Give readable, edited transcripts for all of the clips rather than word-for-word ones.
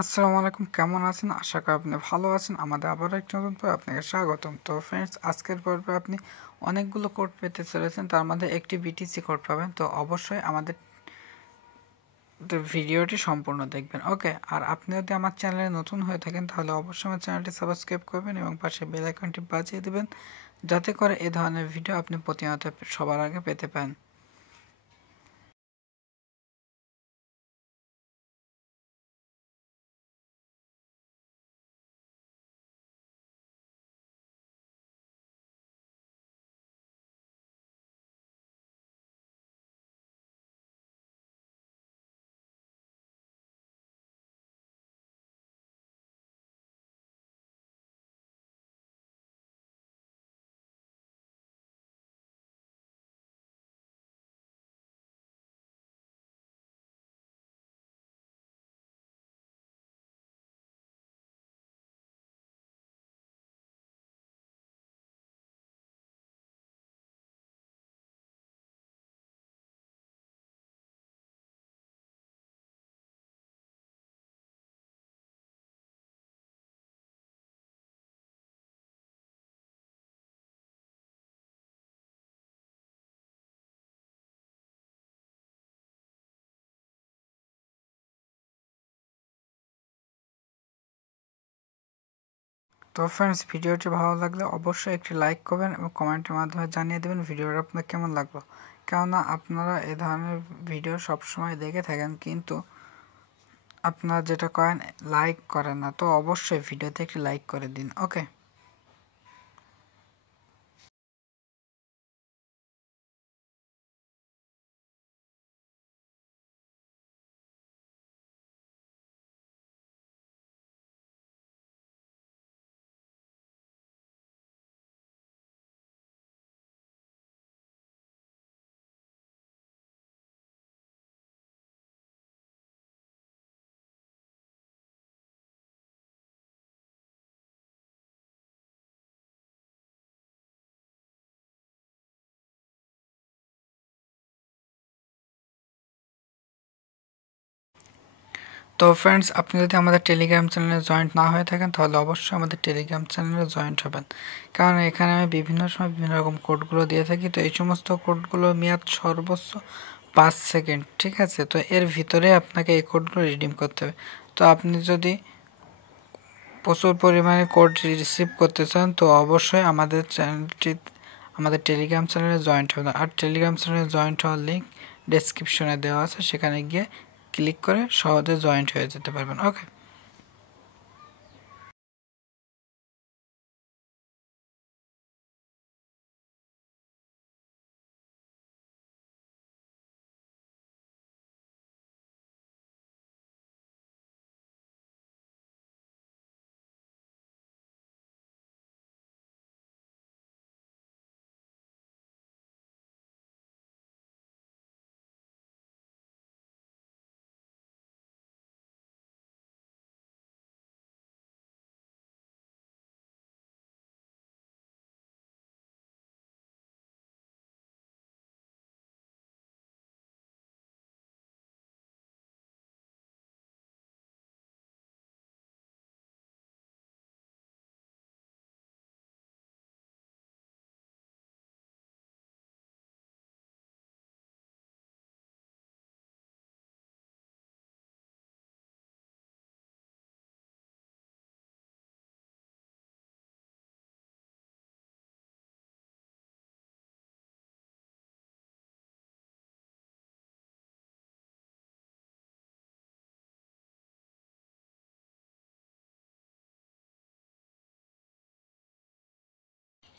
আসসালামু আলাইকুম, কেমন আছেন? আশা করি আপনি ভালো আছেন। আমাদের আবারও একটি নতুন পর্বে আপনাকে স্বাগতম। তো ফ্রেন্ডস, আজকের পর্বে আপনি অনেকগুলো কোড পেতে চলেছেন, তার মধ্যে একটি বিটিসি কোড পাবেন। তো অবশ্যই আমাদের ভিডিওটি সম্পূর্ণ দেখবেন, ওকে? আর আপনি যদি আমার চ্যানেলে নতুন হয়ে থাকেন তাহলে অবশ্যই আমার চ্যানেলটি সাবস্ক্রাইব করবেন এবং পাশে বেল আইকনটি বাজিয়ে দেবেন, যাতে করে এই ধরনের ভিডিও আপনি প্রতিনিয়ত সবার আগে পেতে পান। তো ফ্রেন্ডস, ভিডিওটি ভালো লাগলে অবশ্যই একটি লাইক করবেন এবং কমেন্টের মাধ্যমে জানিয়ে দেবেন ভিডিওটা আপনার কেমন লাগলো। কেননা আপনারা এ ধরনের ভিডিও সবসময় দেখে থাকেন, কিন্তু আপনারা যেটা করেন লাইক করেন না। তো অবশ্যই ভিডিওতে একটি লাইক করে দিন, ওকে? তো ফ্রেন্ডস, আপনি যদি আমাদের টেলিগ্রাম চ্যানেলে জয়েন্ট না হয়ে থাকেন তাহলে অবশ্যই আমাদের টেলিগ্রাম চ্যানেলে জয়েন্ট হবেন, কারণ এখানে আমি বিভিন্ন সময় বিভিন্ন রকম কোডগুলো দিয়ে থাকি। তো এই সমস্ত কোডগুলোর মেয়াদ সর্বোচ্চ 5 সেকেন্ড, ঠিক আছে? তো এর ভিতরে আপনাকে এই কোডগুলো রিডিম করতে হবে। তো আপনি যদি প্রচুর পরিমাণে কোড রিসিভ করতে চান তো অবশ্যই আমাদের চ্যানেলটি, আমাদের টেলিগ্রাম চ্যানেলে জয়েন্ট হবে। আর টেলিগ্রাম চ্যানেলে জয়েন্ট হওয়ার লিঙ্ক ডেসক্রিপশনে দেওয়া আছে, সেখানে গিয়ে ক্লিক করে সহজে জয়েন্ট হয়ে যেতে পারবেন, ওকে?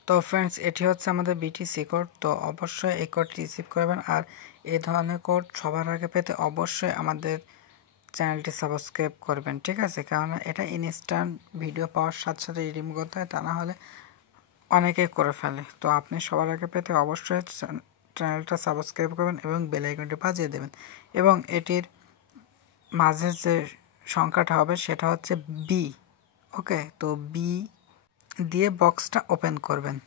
তো ফ্রেন্ডস, এটি হচ্ছে আমাদের বিটিসি কোড। তো অবশ্যই এই কোডটি রিসিভ করবেন। আর এই ধরনের কোড সবার আগে পেতে অবশ্যই আমাদের চ্যানেলটি সাবস্ক্রাইব করবেন, ঠিক আছে? কারণ এটা ইনস্ট্যান্ট ভিডিও পাওয়ার সাথে সাথে রিডিম করতে হয়, তা না হলে অনেকেই করে ফেলে। তো আপনি সবার আগে পেতে অবশ্যই চ্যানেলটা সাবস্ক্রাইব করবেন এবং বেল আইকনটি বাজিয়ে দেবেন। এবং এটির মাঝে যে সংখ্যাটা হবে সেটা হচ্ছে বি, ওকে? তো বি দিয়ে বক্সটা ওপেন করবেন।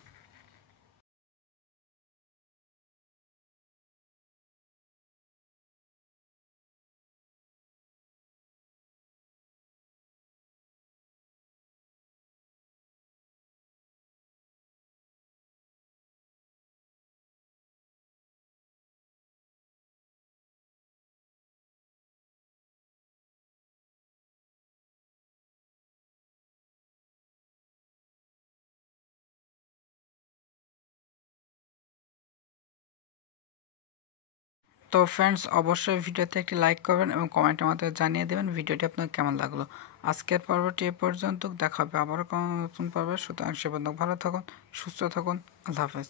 তো ফ্রেন্ডস অবশ্যই ভিডিওতে একটি লাইক করবেন এবং কমেন্টের মাধ্যমে জানিয়ে দেবেন ভিডিওটি আপনার কেমন লাগলো। আজকের পর্বটি এ পর্যন্ত, দেখা হবে আবারও কোনো নতুন পর্বে। সুতরাং সে পর্যন্ত ভালো থাকুন, সুস্থ থাকুন, আল্লাহ হাফেজ।